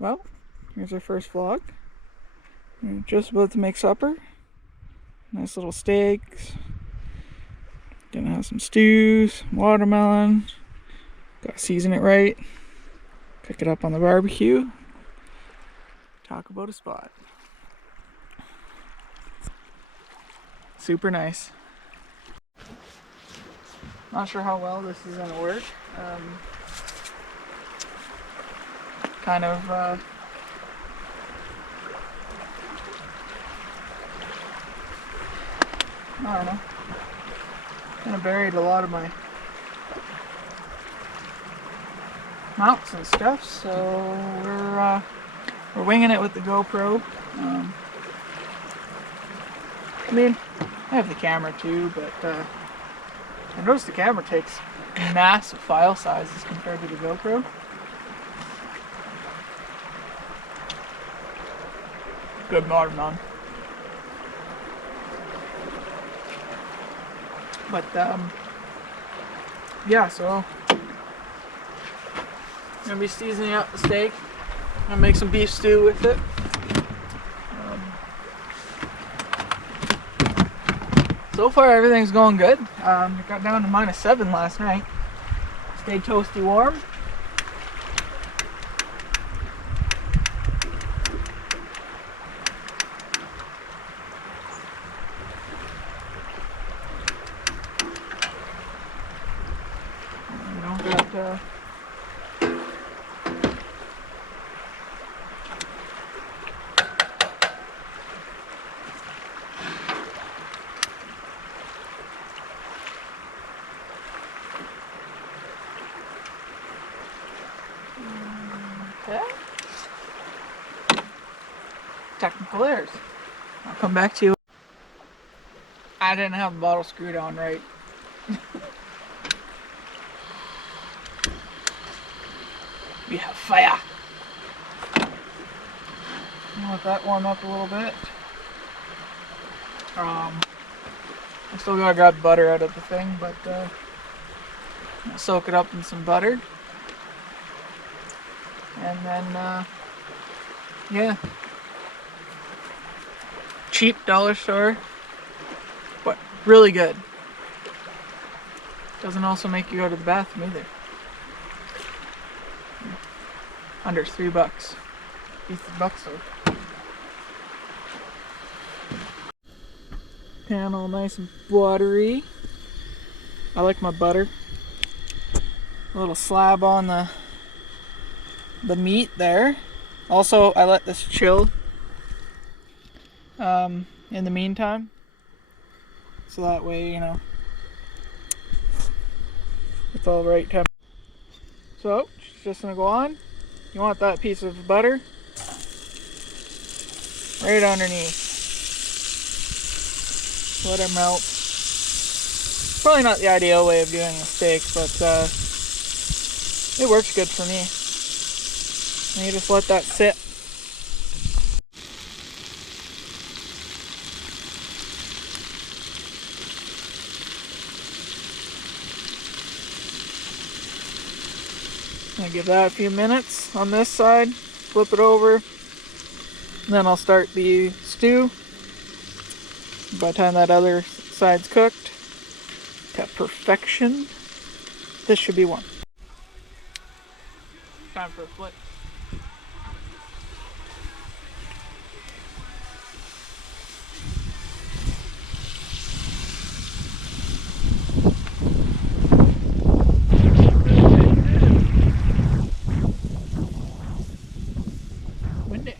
Well, here's our first vlog. We're just about to make supper. Nice little steaks. Gonna have some stews, watermelon. Gotta season it right. Pick it up on the barbecue. Talk about a spot. Super nice. Not sure how well this is gonna work. Kind of I don't know. Kind of buried a lot of my mounts and stuff, so we're winging it with the GoPro. I mean, I have the camera too, but I noticed the camera takes massive file sizes compared to the GoPro. Good watermelon. But yeah, so I'm gonna be seasoning up the steak. I'm gonna make some beef stew with it. So far everything's going good. It got down to -7 last night. Stayed toasty warm. Okay. Technical errors. I'll come back to you. I didn't have the bottle screwed on right. We have fire. I'll let that warm up a little bit. I still gotta grab butter out of the thing, but I'll soak it up in some butter. And then, yeah. Cheap dollar store, but really good. Doesn't also make you go to the bathroom either. Under $3. $3 though. Pan all nice and buttery. I like my butter. A little slab on the meat there. Also, I let this chill in the meantime, so that way, you know, it's all right temperature. So it's just gonna go on. You want that piece of butter right underneath. Let it melt. Probably not the ideal way of doing a steak, but it works good for me. And you just let that sit. I'll give that a few minutes on this side, flip it over, and then I'll start the stew. By the time that other side's cooked to perfection, this should be one. Time for a flip. Windy.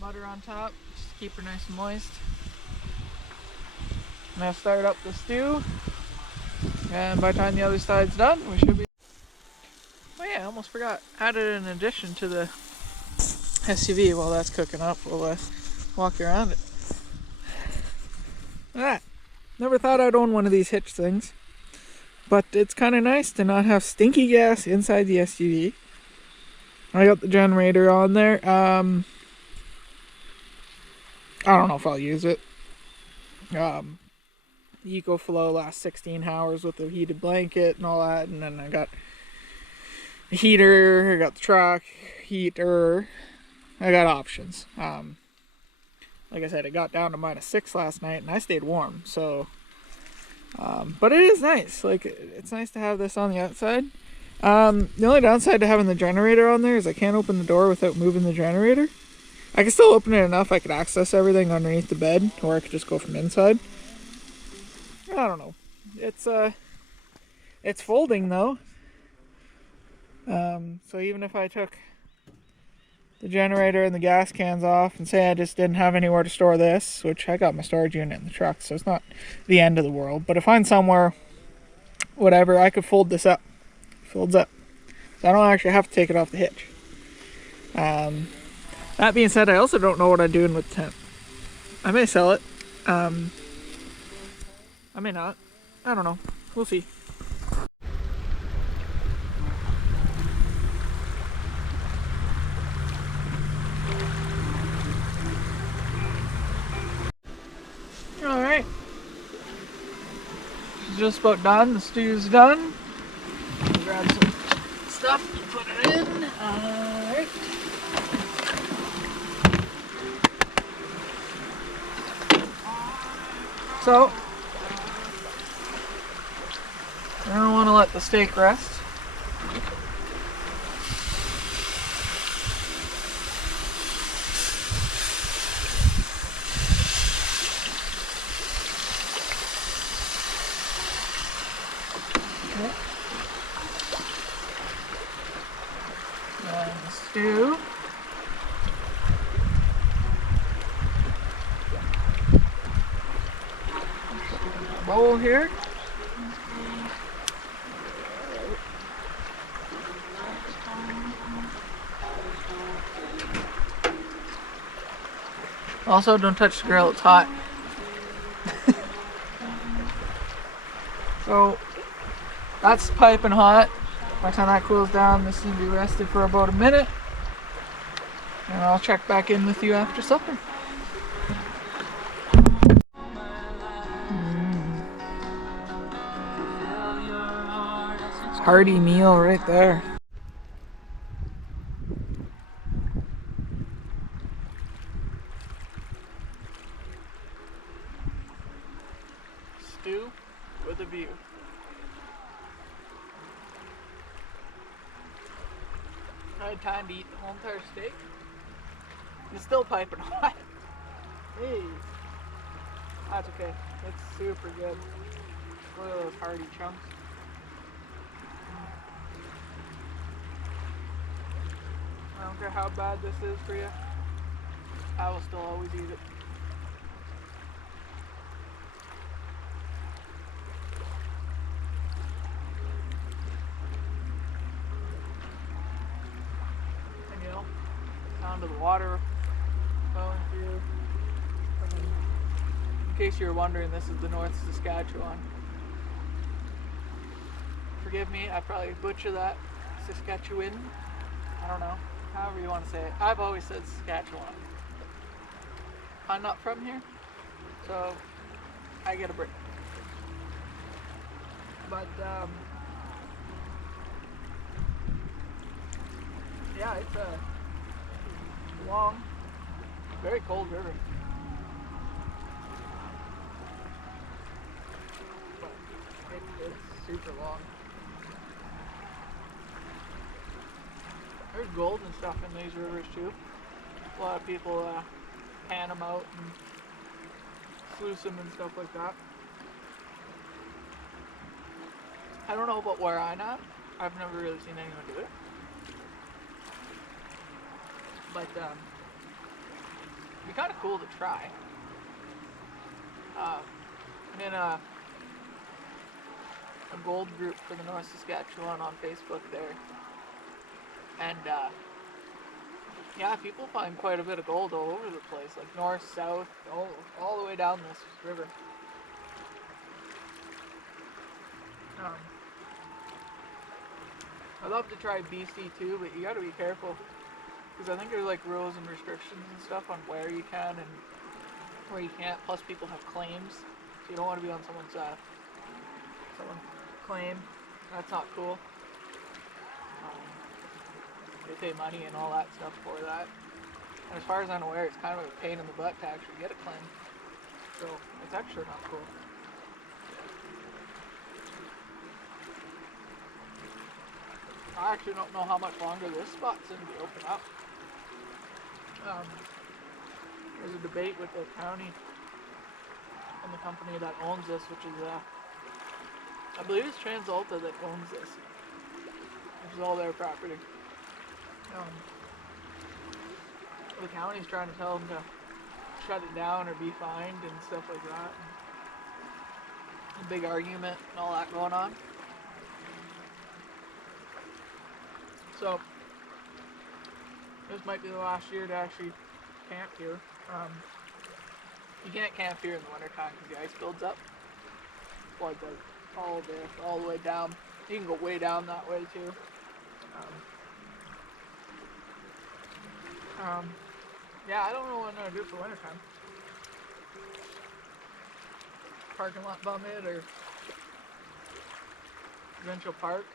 Butter on top, just to keep her nice and moist. I'm gonna start up the stew, and by the time the other side's done, we should be. Oh yeah, I almost forgot. Added an addition to the SUV while that's cooking up. We'll walk you around it. Look at that. Never thought I'd own one of these hitch things. But it's kind of nice to not have stinky gas inside the SUV. I got the generator on there. I don't know if I'll use it. EcoFlow lasts 16 hours with a heated blanket and all that. And then I got the heater, I got the truck heater. I got options. Like I said, it got down to -6 last night and I stayed warm. So, but it is nice. Like, it's nice to have this on the outside. The only downside to having the generator on there is I can't open the door without moving the generator. I can still open it enough I could access everything underneath the bed, or I could just go from inside. I don't know. It's folding though. So even if I took the generator and the gas cans off and say I just didn't have anywhere to store this, which I got my storage unit in the truck, so it's not the end of the world. But if I'm somewhere, whatever, I could fold this up. Folds up. So I don't actually have to take it off the hitch. That being said, I also don't know what I'm doing with the tent. I may sell it. I may not. I don't know. We'll see. Alright. Just about done. The stew's done. Grab some stuff and put it in. Alright. So, I don't want to let the steak rest. Okay. And the stew. Bowl here. Also, don't touch the grill, it's hot. So, that's piping hot. By the time that cools down, this needs to be rested for about a minute. And I'll check back in with you after supper. Hearty meal right there. Stew with a view. I had time to eat the whole entire steak. It's still piping hot. Hey, that's okay. It's super good. Look at those hearty chunks. I don't care how bad this is for you, I will still always eat it. And you know, sound of the water flowing through. In case you're wondering, this is the North Saskatchewan. Forgive me, I probably butcher that. Saskatchewan? I don't know. However you want to say it. I've always said Saskatchewan. I'm not from here, so I get a break. But, yeah, it's a long, very cold river. But it's super long. There's gold and stuff in these rivers too. A lot of people pan them out and sluice them and stuff like that. I don't know about where I'm at. I've never really seen anyone do it. But it'd be kind of cool to try. I'm in a gold group for the North Saskatchewan on Facebook there. And yeah, people find quite a bit of gold all over the place, like north, south, all the way down this river. I'd love to try BC too, but you gotta be careful. Because I think there's like rules and restrictions and stuff on where you can and where you can't. Plus people have claims. So you don't want to be on someone's claim. That's not cool. They pay money and all that stuff for that. And as far as I'm aware, it's kind of a pain in the butt to actually get a claim. So it's actually not cool. I actually don't know how much longer this spot's going to be open up. There's a debate with the county and the company that owns this, which is, I believe it's TransAlta that owns this, which is all their property. The county's trying to tell them to shut it down or be fined and stuff like that. And a big argument and all that going on. So, this might be the last year to actually camp here. You can't camp here in the wintertime because the ice builds up. Flood does all the way down. You can go way down that way too. Yeah, I don't know what I'm going to do for wintertime. Parking lot bum it or Provincial Park.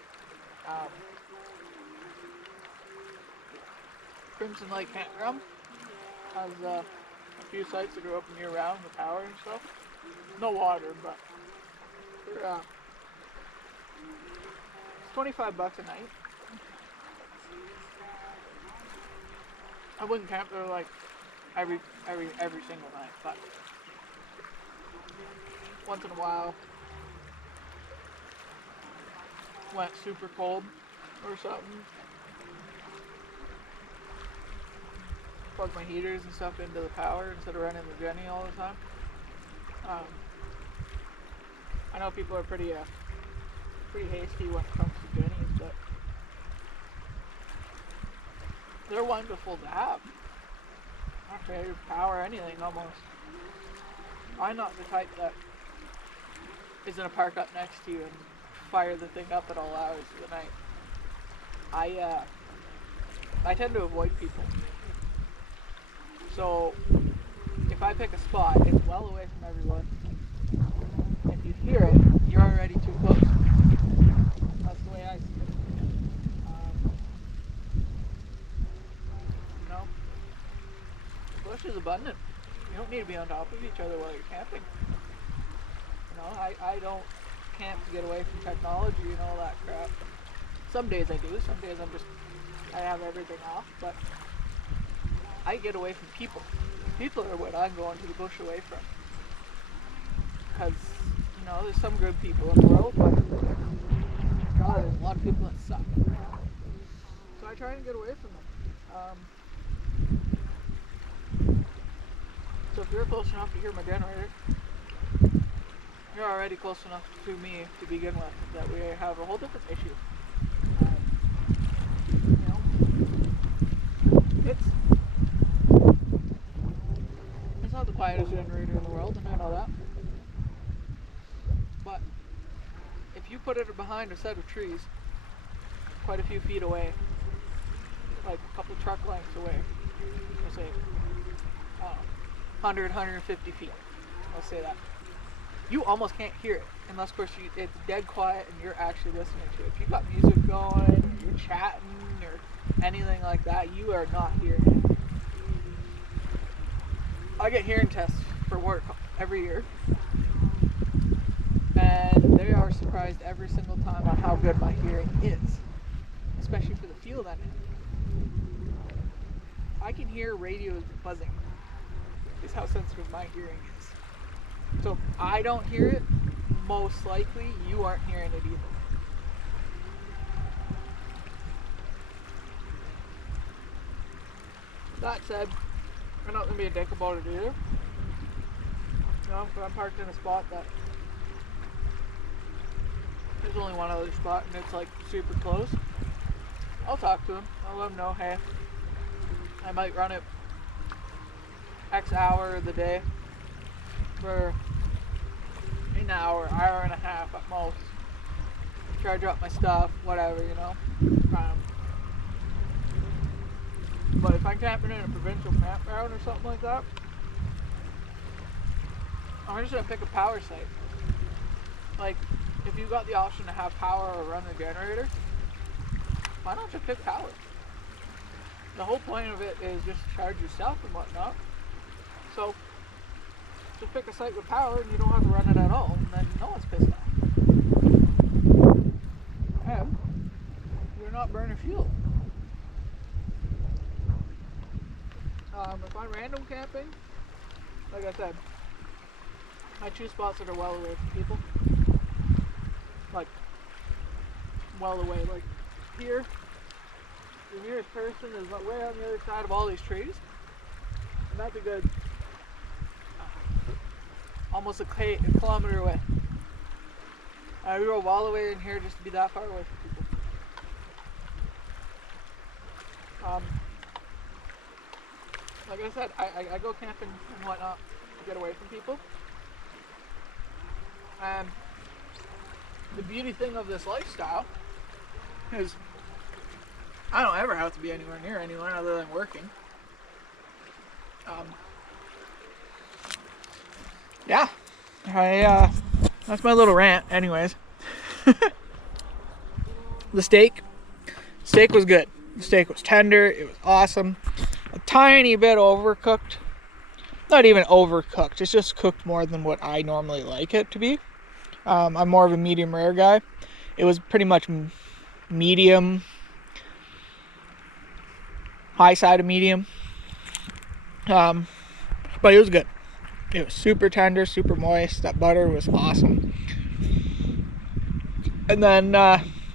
Crimson Lake Campground has a few sites that are open year round with power and stuff. No water, but they're, it's $25 a night. I wouldn't camp there like every single night, but once in a while, went super cold or something. Plug my heaters and stuff into the power instead of running the Jenny all the time. I know people are pretty hasty when it comes to Jennies, but they're wonderful to have. Okay, power anything almost. I'm not the type that is gonna park up next to you and fire the thing up at all hours of the night. I tend to avoid people. So if I pick a spot, it's well away from everyone. If you hear it, you're already too close. That's the way I see it. You know, the bush is abundant. You don't need to be on top of each other while you're camping. You know, I don't camp to get away from technology and all that crap. Some days I do, some days I have everything off, but I get away from people. People are what I'm going to the bush away from. Because, you know, there's some good people in the world, but God, there's a lot of people that suck. So I try and get away from them. So if you're close enough to hear my generator, you're already close enough to me to begin with that we have a whole different issue. You know, it's not the quietest generator in the world, and I know that. But if you put it behind a set of trees, quite a few feet away, like a couple truck lengths away, let's say 100, 150 feet, let's say that, you almost can't hear it unless, of course, it's dead quiet and you're actually listening to it. If you've got music going, or you're chatting, or anything like that, you are not hearing it. I get hearing tests for work every year, and they are surprised every single time on how good my hearing is, especially for the field I'm in. I can hear radios buzzing, is how sensitive my hearing is. So if I don't hear it, most likely you aren't hearing it either. That said, I'm not going to be a dick about it either. You know, if I'm parked in a spot that there's only one other spot and it's like super close, I'll talk to him. I'll let him know, hey, I might run it X hour of the day for an hour and a half at most. charge up my stuff, whatever, you know. But if I'm camping in a provincial campground or something like that, I'm just gonna pick a power site. Like, if you got the option to have power or run the generator, why not just pick power? The whole point of it is just to charge yourself and whatnot. So, just pick a site with power and you don't have to run it at all, and then no one's pissed off. And you're not burning fuel. If I'm random camping, like I said, I choose spots that are well away from people. Like, well away. Like, here, the nearest person is way on the other side of all these trees. And that's a good, almost a kilometer away. I drove all the way in here just to be that far away from people. Like I said, I go camping and whatnot to get away from people. And the beauty thing of this lifestyle is I don't ever have to be anywhere near anyone other than working. Yeah, that's my little rant. Anyways, the steak was good. The steak was tender. It was awesome. A tiny bit overcooked. Not even overcooked. It's just cooked more than what I normally like it to be. I'm more of a medium rare guy. It was pretty much medium, high side of medium. But it was good. It was super tender, super moist. That butter was awesome. And then,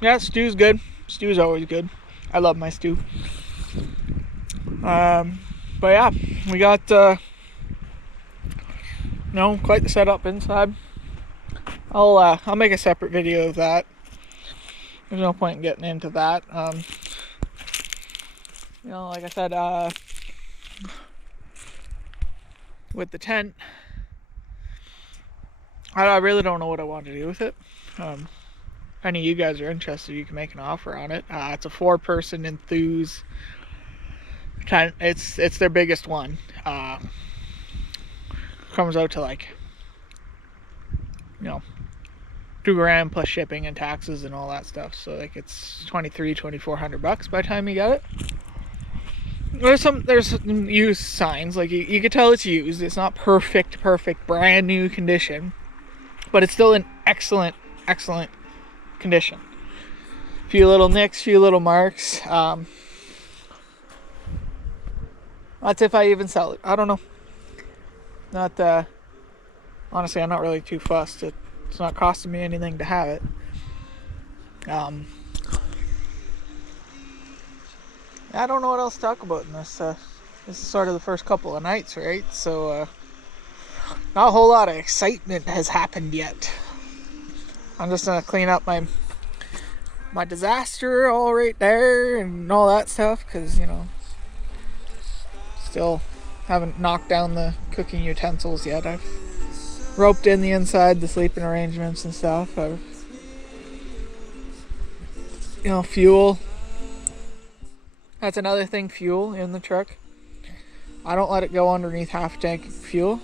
yeah, stew's good. Stew's always good. I love my stew. But yeah, we got, quite the setup inside. I'll make a separate video of that. There's no point in getting into that. Like I said, with the tent, I really don't know what I want to do with it. If any of you guys are interested, you can make an offer on it. It's a 4-person enthuse tent. It's their biggest one. Comes out to like, $2,000 plus shipping and taxes and all that stuff. So like it's $2,400 by the time you get it. There's some used signs, like you can tell it's used. It's not perfect brand new condition, but it's still in excellent condition. Few little nicks, few little marks. That's if I even sell it. I don't know. Honestly, I'm not really too fussed. It's not costing me anything to have it. I don't know what else to talk about in this. This is sort of the first couple of nights, right? So, not a whole lot of excitement has happened yet. I'm just gonna clean up my disaster all right there and all that stuff, because, still haven't knocked down the cooking utensils yet. I've roped in the inside, the sleeping arrangements and stuff. I've, fuel. That's another thing, fuel in the truck. I don't let it go underneath half a tank of fuel.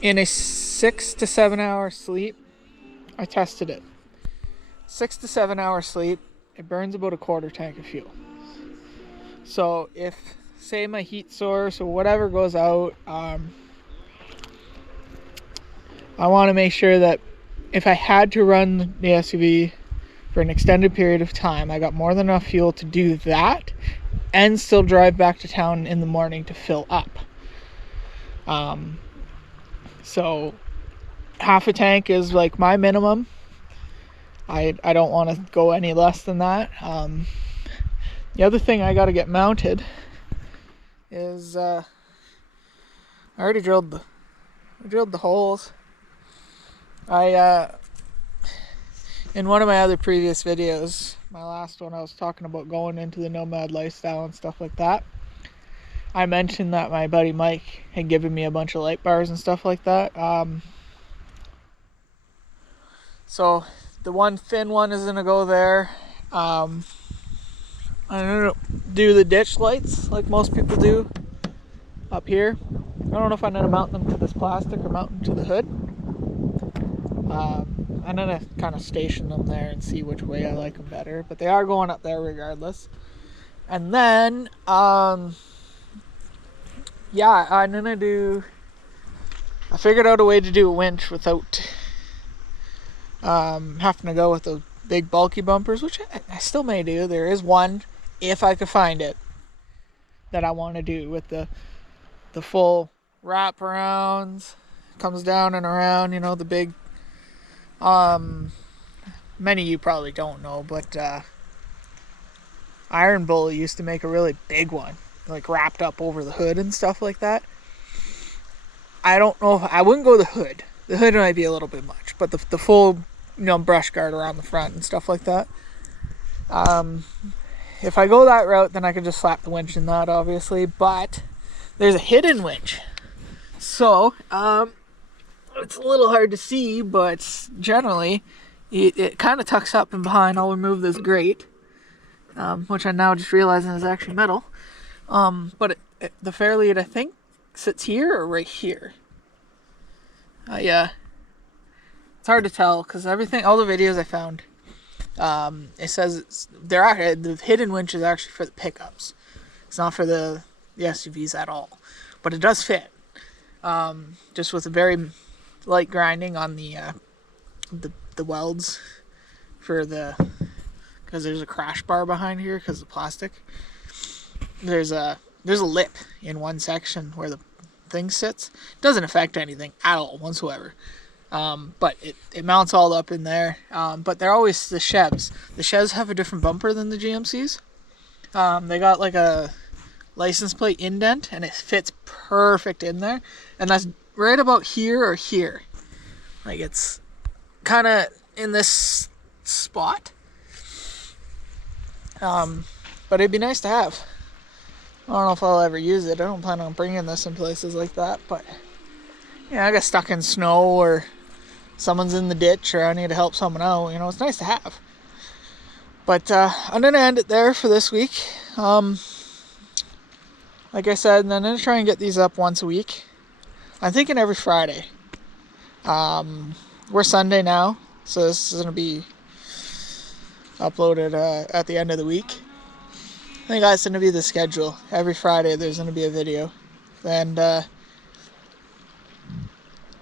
In a 6 to 7 hour sleep, I tested it. 6 to 7 hour sleep, it burns about a quarter tank of fuel. So if, say, my heat source or whatever goes out, I want to make sure that if I had to run the SUV for an extended period of time, I got more than enough fuel to do that and still drive back to town in the morning to fill up. So half a tank is like my minimum. I don't want to go any less than that. The other thing I got to get mounted is I already drilled the holes. In one of my other previous videos, my last one, I was talking about going into the nomad lifestyle and stuff like that. I mentioned that my buddy Mike had given me a bunch of light bars and stuff like that. So the one thin one is gonna go there. I'm gonna do the ditch lights like most people do up here. I don't know if I'm gonna mount them to this plastic or mount them to the hood. I'm gonna kind of station them there and see which way I like them better, but they are going up there regardless. And then yeah, I'm gonna do, I figured out a way to do a winch without having to go with those big bulky bumpers, which I still may do. There is one, if I could find it, that I want to do with the full wraparounds, comes down and around, you know, the big, many of you probably don't know, but Iron Bull used to make a really big one, like wrapped up over the hood and stuff like that. I don't know if I wouldn't go the hood. The hood might be a little bit much, but the full, you know, brush guard around the front and stuff like that. If I go that route, then I can just slap the winch in that, obviously. But there's a hidden winch, so it's a little hard to see, but generally it kind of tucks up and behind. I'll remove this grate, which I'm now just realizing is actually metal. But the Fairlead, I think, sits here or right here. Yeah, it's hard to tell because everything, all the videos I found, it says the hidden winch is actually for the pickups. It's not for the SUVs at all, but it does fit. Just with a very light grinding on the welds for because there's a crash bar behind here because of the plastic. There's a lip in one section where the thing sits. It doesn't affect anything at all whatsoever. But it mounts all up in there. But they're always the Chevs. The Chevs have a different bumper than the GMCs. They got like a license plate indent, and it fits perfect in there. And that's right about here or here. Like it's kind of in this spot. But it'd be nice to have. I don't know if I'll ever use it. I don't plan on bringing this in places like that, but yeah, I got stuck in snow or someone's in the ditch or I need to help someone out, you know, it's nice to have. But I'm going to end it there for this week. Like I said, I'm going to try and get these up once a week. I'm thinking every Friday. We're Sunday now, so this is going to be uploaded at the end of the week. I think that's going to be the schedule. Every Friday there's going to be a video. And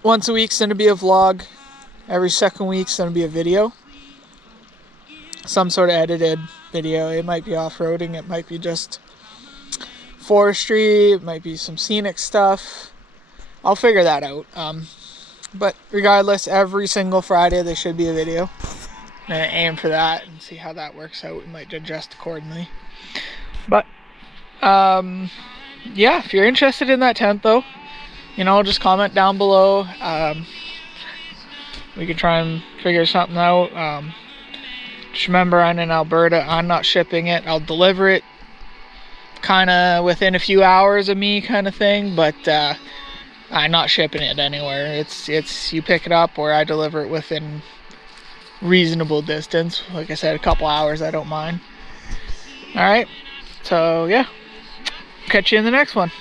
once a week's going to be a vlog. Every second week's going to be a video. Some sort of edited video. It might be off-roading. It might be just forestry. It might be some scenic stuff. I'll figure that out. But regardless, every single Friday there should be a video. I'm going to aim for that and see how that works out. We might adjust accordingly. But, yeah, if you're interested in that tent, though, you know, just comment down below. We could try and figure something out. Just remember, I'm in Alberta. I'm not shipping it. I'll deliver it kind of within a few hours of me kind of thing, but I'm not shipping it anywhere. It's you pick it up or I deliver it within reasonable distance. Like I said, a couple hours, I don't mind. Alright, so yeah, catch you in the next one.